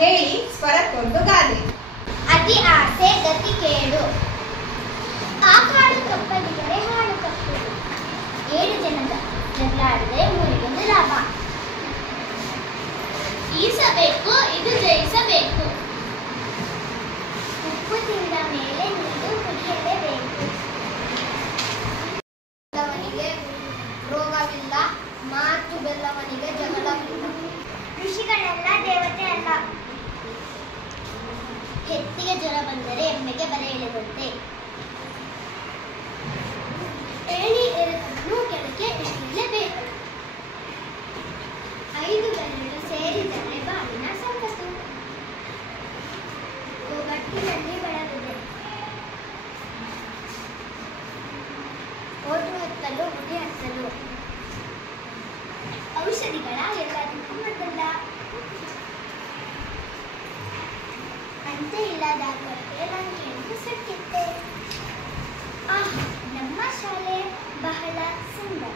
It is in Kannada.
ಹೇಳಿ ಸ್ವರಕ್ಕೊಂದು ಗಾದೆ. ಅತಿ ಆಸೆ ಗತಿ ಕೇಡು. ಆ ಕಾಡು ಕಪ್ಪಲಿಗರೆ ಹಾಡು ಕಪ್ಪುದು. 7 ಜನದ ಜಗಳಾಡಿದರೆ 3 ಲಾಭ. ಈಸಬೇಕು ಇದು ಜಯಿಸಬೇಕು. ಉಪ್ಪು ತಿಂದ ಮೇಲೆ ನೀರು ಕುಡಿಯಲೇಬೇಕು. ಬೆಲ್ಲವನಿಗೆ ರೋಗವಿಲ್ಲ, ಮಾತು ಬೆಲ್ಲವನಿಗೆ ಜಗಳವಿಲ್ಲ. ಋಷಿಗಳೆಲ್ಲ ದೇವತೆ ಅಲ್ಲ. ಹೆತ್ತಿಗೆ ಜ್ವರ ಬಂದರೆ ಎಮ್ಮೆಗೆ ಬರೆ ಎಳೆದಂತೆ. ಏಣಿ ಎರಡನ್ನು ಕೆಳಗೆ ಇಳಿಯಲೇಬೇಕು. 5 ಬೆರಳು ಸೇರಿದರೆ ಬಾಳಿನ ಸಂಪತ್ತು. ಒಗಟ್ಟಿನಲ್ಲಿ ಬೆಳೆದಿದೆ. ಓಟು ಹತ್ತಲು ಗುಡಿ ಹತ್ತಲು. ಔಷಧಿಗಳ ಎಲ್ಲದಕ್ಕೂ ಮೊದಲ. ಅಂತೆ ಇಲ್ಲದ ಕೊರತೆ ಲಂಕೆಯನ್ನು ಸುಟ್ಟಿದ್ದೆ. ನಮ್ಮ ಶಾಲೆ ಬಹಳ ಸುಂದರ.